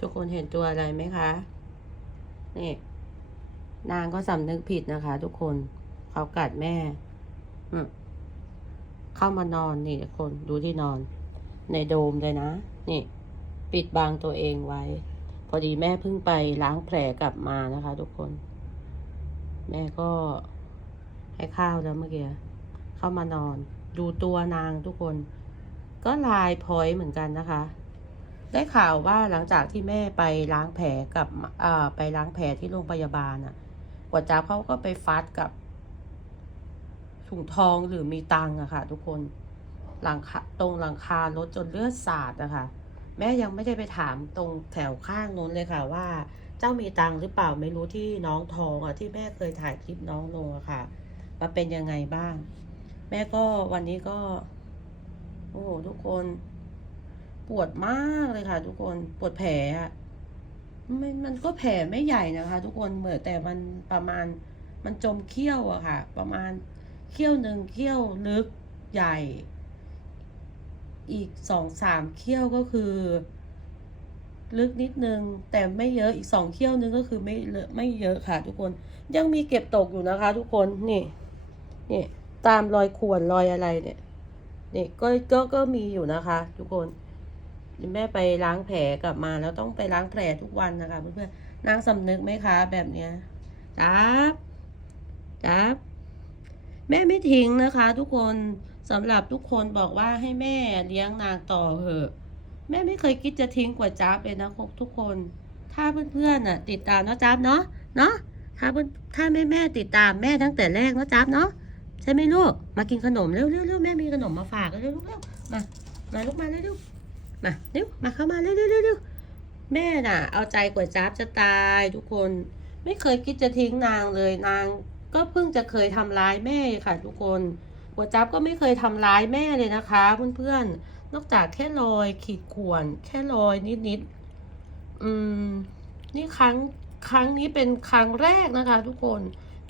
ทุกคนเห็นตัวอะไรไหมคะ นี่ นางก็สำนึกผิดนะคะ ทุกคน เขากัดแม่ อืมเข้ามานอนนี่ทุกคนดูที่นอน ในโดมเลยนะ นี่ ปิดบังตัวเองไว้ พอดีแม่เพิ่งไปล้างแผลกลับมานะคะ ทุกคน แม่ก็ให้ข้าวแล้วเมื่อกี้เข้ามานอน ดูตัวนางทุกคน ก็ลายพอยเหมือนกันนะคะ ได้ข่าวว่าหลังจากที่แม่ไปล้างแผลกับอ่าไปล้างแผลที่โรงพยาบาลอะกว่าจ้าเขาก็ไปฟัดกับถุงทองหรือมีตังอะค่ะ ทุกคนหลังคาตรงหลังคารถจนเลือดสาดนะคะแม่ยังไม่ได้ไปถามตรงแถวข้างนู้นเลยค่ะว่า เจ้ามีตังหรือเปล่าไม่รู้ที่น้องทองอะที่แม่เคยถ่ายคลิปน้องลงอะค่ะมาเป็นยังไงบ้าง แม่ก็วันนี้ก็ โอ้โหทุกคน ปวดมากเลยค่ะ ทุกคนปวดแผลอะไม่มันก็แผลไม่ใหญ่นะคะ ทุกคนเหมือนแต่มันประมาณมันจมเขี้ยวอะค่ะ ประมาณเขี้ยวหนึ่งเขี้ยวลึกใหญ่ อีกสองสามเขี้ยวก็คือ ลึกนิดนึง แต่ไม่เยอะอีกสองเขี้ยวนึงก็คือไม่เลอะไม่เยอะค่ะ ทุกคนยังมีเก็บตกอยู่นะคะ ทุกคนนี่นี่ตามรอยข่วนรอยอะไรเนี่ยนี่ก็ก็ก็มีอยู่นะคะ ทุกคน แม่ไปล้างแผลกลับมาแล้วต้องไปล้างแผลทุกวันนะคะเพื่อนๆนางสำนึกไหมคะแบบเนี้ยจับจับแม่ไม่ทิ้งนะคะ ทุกคนสำหรับทุกคนบอกว่าให้แม่เลี้ยงนางต่อเหอะ แม่ไม่เคยคิดจะทิ้งกว่าจับเลยนะทุกคน ถ้าเพื่อนๆน่ะ ติดตามเนาะจับเนาะเนาะถ้าเพื่อนถ้าแม่แม่ติดตามแม่ตั้งแต่แรกเนาะจับเนาะใช่ไหมลูกมากินขนมเร็วเร็วเร็วแม่มีขนมมาฝากเร็วเร็วเร็วมามาลูกมาเร็วเร็ว มาเร็วมาเข้ามาเร็วเร็วเร็วแม่น่ะ เอาใจกว่าจ้าบจะตายทุกคน ไม่เคยคิดจะทิ้งนางเลยนาง ก็เพิ่งจะเคยทำร้ายแม่ค่ะ ทุกคนกว่าจ้าบก็ไม่เคยทำร้ายแม่เลยนะคะเพื่อนๆนอกจากแค่รอยขีดข่วน แค่รอยนิดๆอืม นี่ครั้งครั้งนี้เป็นครั้งแรกนะคะ ทุกคน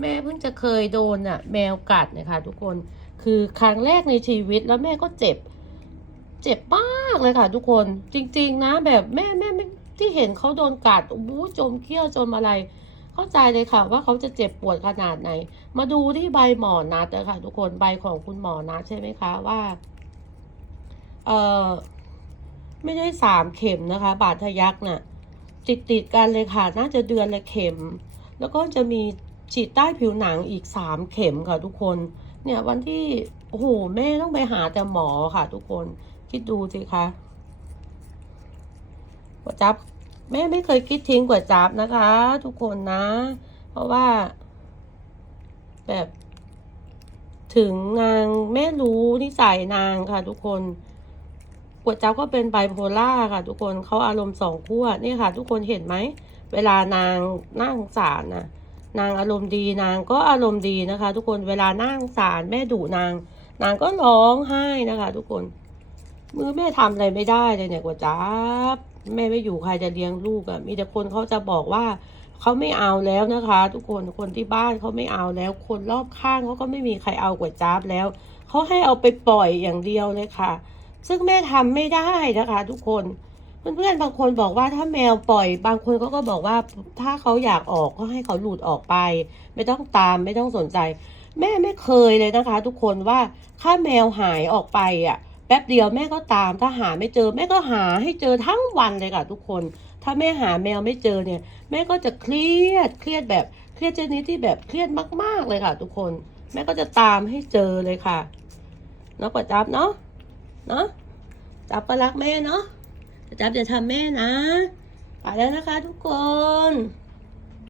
แม่เพิ่งจะเคยโดนอะ แมวกัดนะคะ ทุกคนคือครั้งแรกในชีวิตแล้วแม่ก็เจ็บ เจ็บมากเลยค่ะ ทุกคนจริง ๆ นะ แบบแม่แม่ไม่ที่เห็นเขาโดนกัดโอ้โหจมเขี้ยวจมอะไร เข้าใจเลยค่ะ ว่าเขาจะเจ็บปวดขนาดไหน มาดูที่ใบหมอนัดนะคะทุกคนใบของคุณหมอนัดใช่ไหมคะว่า เออไม่ได้สามเข็มนะคะ บาดทะยักน่ะติดติดๆกันเลยค่ะ น่าจะเดือนละเข็ม แล้วก็จะมีฉีดใต้ผิวหนังอีกสามเข็มค่ะทุกคน เนี่ยวันที่โอ้โหแม่ต้องไปหาแต่หมอค่ะ ทุกคน คิดดูสิคะกว่าจับแม่ไม่เคยคิดทิ้งกว่าจับนะคะ ทุกคนนะ เพราะว่า แบบ ถึงนางแม่รู้นิสัยนางค่ะ ทุกคนกวดจับก็เป็นไบโพล่าค่ะ ทุกคนเขาอารมณ์สองขั้วนี่ค่ะ ทุกคนเห็นไหมเวลานางนั่งสารน่ะนางอารมณ์ดีนางก็อารมณ์ดีนะคะ ทุกคนเวลานั่งสารแม่ดุนาง นางก็ร้องไห้นะคะ ทุกคน มือแม่ทำอะไรไม่ได้เลยเนี่ยกว่าจับแม่ไม่อยู่ใครจะเลี้ยงลูกอะ่ะมีแต่คนเขาจะบอกว่าเขาไม่เอาแล้วนะคะ ทุกคนคนที่บ้านเขาไม่เอาแล้ว คนรอบข้างเขาก็ไม่มีใครเอากว่าจับแล้วเขาให้เอาไปปล่อยอย่างเดียวเลยค่ะ ซึ่งแม่ทำไม่ได้นะคะ ทุกคนเพื่อนๆบางคนบอกว่าถ้าแมวปล่อย บางคนเขาก็บอกว่าถ้าเขาอยากออกก็ให้เขาหลุดออกไป ไม่ต้องตามไม่ต้องสนใจ แม่ไม่เคยเลยนะคะ ทุกคนว่าถ้าแมวหายออกไปอะ แป๊บเดียวแม่ก็ตามถ้าหาไม่เจอแม่ก็หาให้เจอทั้งวันเลยค่ะทุกคน ถ้าแม่หาแมวไม่เจอเนี่ย แม่ก็จะเครียดเครียดแบบเครียดชนิดที่แบบเครียดมาก ๆเลยค่ะ ทุกคน แม่ก็จะตามให้เจอเลยค่ะเนาะปัดจับเนาะเนาะจับก็รักแม่เนาะจับจะทำแม่นะไปแล้วนะคะ ทุกคน